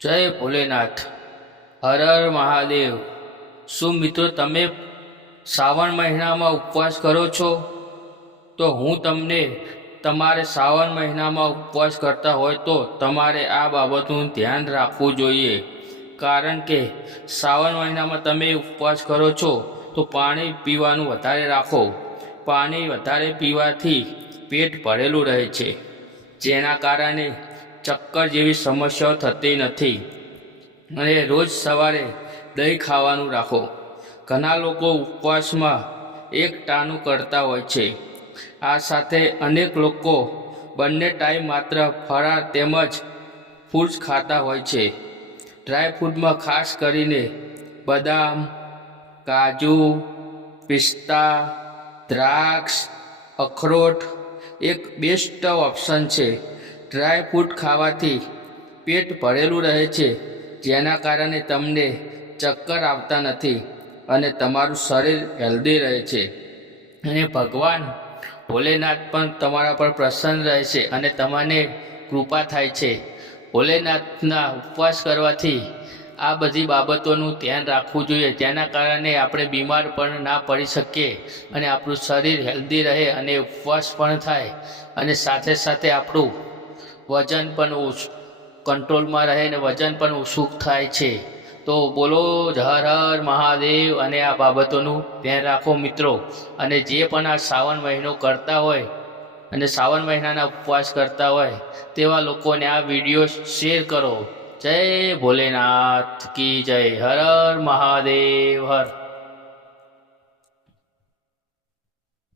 જય ભોલેનાથ. હર હર મહાદેવ. શું મિત્રો તમે શ્રાવણ મહિનામાં ઉપવાસ કરો છો? તો હું તમને તમારે શ્રાવણ મહિનામાં ઉપવાસ કરતા હોય તો તમારે આ બાબતનું ધ્યાન રાખવું જોઈએ. કારણ કે શ્રાવણ મહિનામાં તમે ઉપવાસ કરો છો તો પાણી પીવાનું વધારે રાખો. પાણી વધારે પીવાથી પેટ ભરેલું રહે છે, જેના કારણે ચક્કર જેવી સમસ્યાઓ થતી નથી. અને રોજ સવારે દહીં ખાવાનું રાખો. ઘણા લોકો ઉપવાસમાં એક ટાણું કરતા હોય છે. આ સાથે અનેક લોકો બંને ટાઈમ માત્ર ફરાળ તેમજ ફ્રૂટ્સ ખાતા હોય છે. ડ્રાય ફ્રૂટમાં ખાસ કરીને બદામ, કાજુ, પિસ્તા, દ્રાક્ષ, અખરોટ એક બેસ્ટ ઓપ્શન છે. ડ્રાય ફ્રૂટ ખાવાથી પેટ ભરેલું રહે છે, જેના કારણે તમને ચક્કર આવતા નથી અને તમારું શરીર હેલ્ધી રહે છે. અને ભગવાન ભોલેનાથ પણ તમારા પર પ્રસન્ન રહે છે અને તમને કૃપા થાય છે. ભોલેનાથના ઉપવાસ કરવાથી આ બધી બાબતોનું ધ્યાન રાખવું જોઈએ, જેના કારણે આપણે બીમાર પણ ના પડી શકીએ અને આપણું શરીર હેલ્ધી રહે અને ઉપવાસ પણ થાય અને સાથે સાથે આપણું વજન પણ કંટ્રોલમાં રહે અને વજન પણ ઓછું થાય છે. તો બોલો હર હર મહાદેવ અને આ બાબતોનું ધ્યાન રાખો મિત્રો. અને જે પણ આ શ્રાવણ મહિનો કરતા હોય અને શ્રાવણ મહિનાના ઉપવાસ કરતા હોય તેવા લોકોને આ વિડીયો શેર કરો. જય ભોલેનાથ કી જય. હર હર મહાદેવ હર.